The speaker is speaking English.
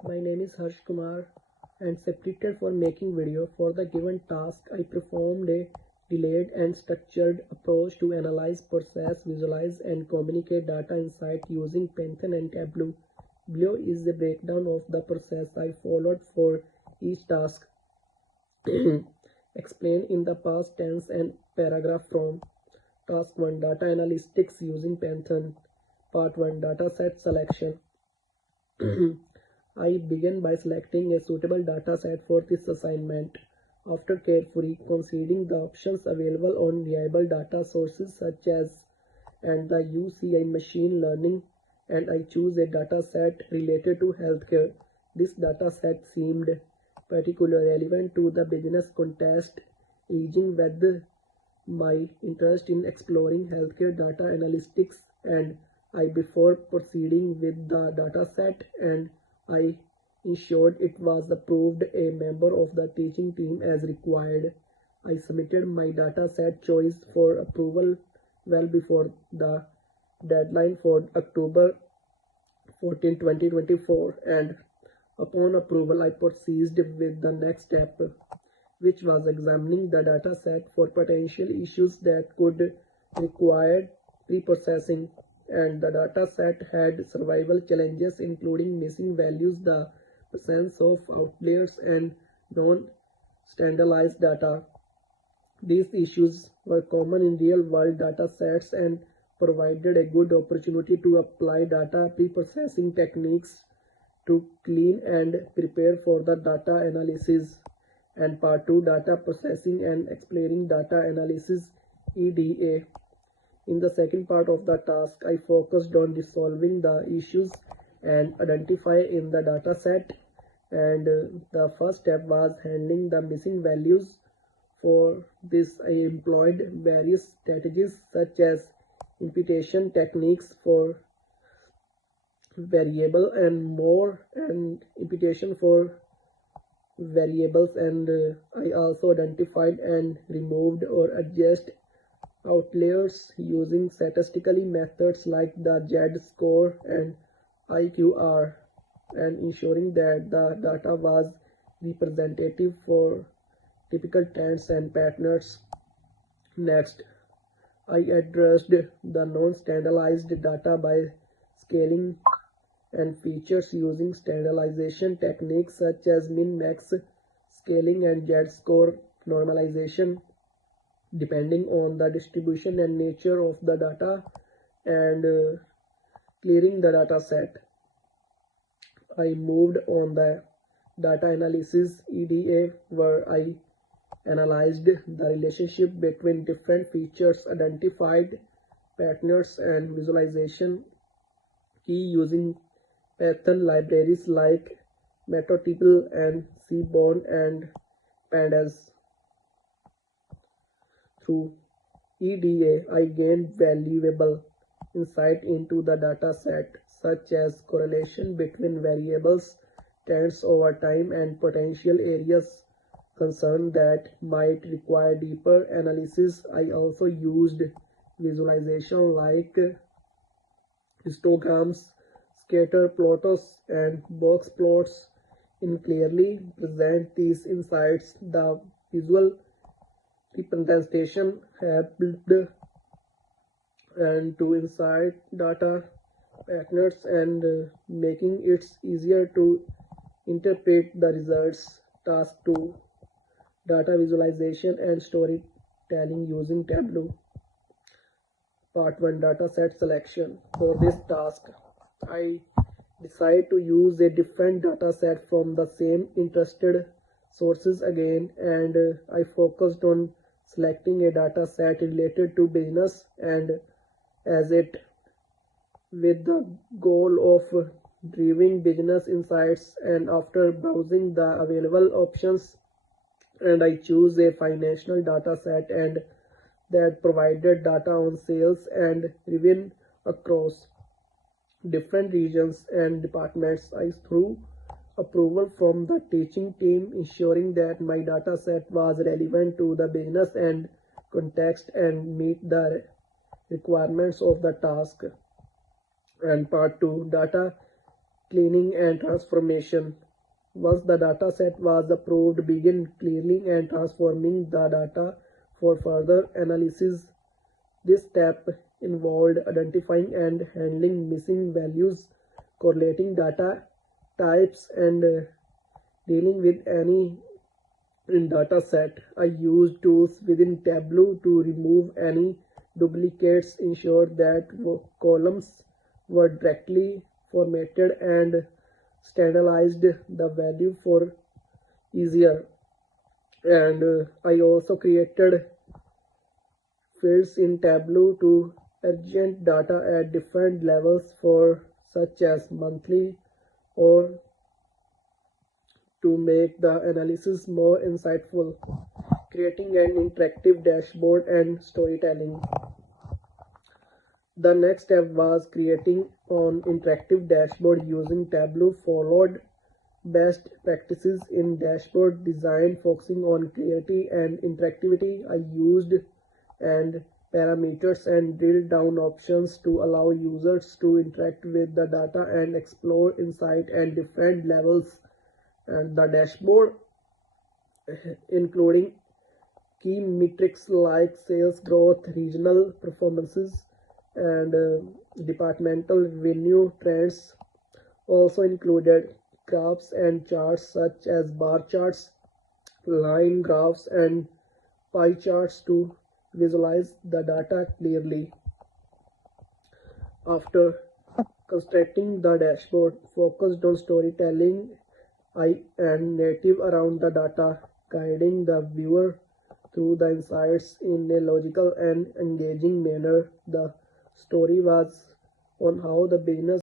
My name is Harsh Kumar and separated for making video. For the given task, I performed a delayed and structured approach to analyze, process, visualize, and communicate data insight using Python and Tableau. Below is a breakdown of the process I followed for each task, explained in the past tense and paragraph from Task 1 Data Analytics using Python. Part 1 Dataset Selection. I begin by selecting a suitable dataset for this assignment. After carefully considering the options available on reliable data sources such as and the UCI machine learning, and I choose a dataset related to healthcare. This dataset seemed particularly relevant to the business context, aligning with my interest in exploring healthcare data analytics, and I before proceeding with the dataset and I ensured it was approved a member of the teaching team as required. I submitted my dataset choice for approval well before the deadline for October 14, 2024, and upon approval I proceeded with the next step, which was examining the dataset for potential issues that could require pre-processing, and the dataset had survival challenges including missing values, the presence of outliers, and non-standardized data. These issues were common in real-world datasets and provided a good opportunity to apply data pre-processing techniques to clean and prepare for the data analysis. And part 2 Data Processing and Explaining Data Analysis EDA. In the second part of the task, I focused on resolving the issues and identifying in the dataset, and the first step was handling the missing values. For this, I employed various strategies such as imputation techniques for variable and more and imputation for variables, and I also identified and removed or adjusted outliers using statistically methods like the Z-score and IQR, and ensuring that the data was representative for typical trends and patterns. Next, I addressed the non-standardized data by scaling and features using standardization techniques such as min-max scaling and Z-score normalization depending on the distribution and nature of the data, and clearing the data set. I moved on the data analysis EDA, where I analyzed the relationship between different features, identified patterns, and visualization key using Python libraries like Matplotlib and Seaborn and Pandas. Through EDA, I gained valuable insight into the data set, such as correlation between variables, trends over time, and potential areas concern that might require deeper analysis. I also used visualization like histograms, scatter plots, and box plots in clearly present these insights. The visual representation helped and to insight data patterns and making it easier to interpret the results. Task 2 Data Visualization and Storytelling using Tableau. Part 1 Dataset Selection. For this task, I decided to use a different dataset from the same interested sources again, and I focused on selecting a dataset related to business and as it with the goal of driving business insights. And after browsing the available options, and I choose a financial dataset and that provided data on sales and revenue across different regions and departments. I through approval from the teaching team, ensuring that my dataset was relevant to the business and context and meet the requirements of the task. And part 2 Data cleaning and transformation. Once the data set was approved, begin cleaning and transforming the data for further analysis. This step involved identifying and handling missing values, correlating data types, and dealing with any data set. I used tools within Tableau to remove any duplicates, ensure that columns were directly formatted, and standardized the value for easier. And I also created fields in Tableau to arrange data at different levels for such as monthly or to make the analysis more insightful, creating an interactive dashboard and storytelling. The next step was creating an interactive dashboard using Tableau, followed best practices in dashboard design, focusing on clarity and interactivity. I used and parameters and drill down options to allow users to interact with the data and explore insight at different levels. And the dashboard, including key metrics like sales growth, regional performances, and departmental revenue trends, also included graphs and charts such as bar charts, line graphs, and pie charts to visualize the data clearly. After constructing the dashboard, focused on storytelling and narrative around the data, guiding the viewer through the insights in a logical and engaging manner. The story was on how the business